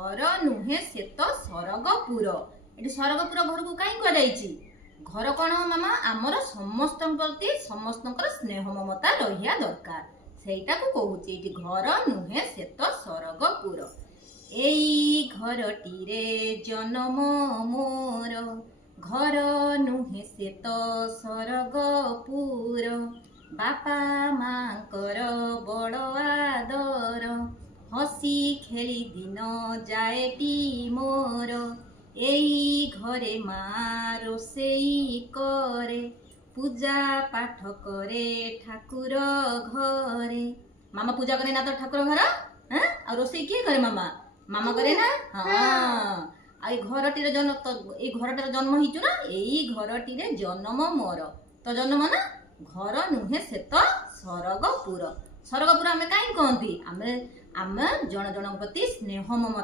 घर नुहे से तो सरगपुर। ये सरगपुर घर को कहीं कहुई घर कौन मामा आमर समस्त प्रति समस्त स्नेह ममता रहा दरकार सेटा को कहूँ घर नुहे से तो सरगपुर। एई घरटीरे जन्म मोर घर नुहे से तो सरगपुर। बापा मांकर बड़ आदर हसी खेली दिन जाएटी मोर। एई घरे माँ रोसेई करे पूजा पाठ करे ठाकुर घरे। मामा पूजा करे ना तो ठाकुर घर आ रोसेई किए करे मामा मामा करे ना। हाँ आई घरटीर जन्म तो ये घरटार जन्म होइचु ना एई घरटीरे जन्म मोर तो जन्म ना घर नुहे से तो सरगपुर। सरगपुर आमे काई कहंती आमे आमे जन जन प्रति स्नेह ममता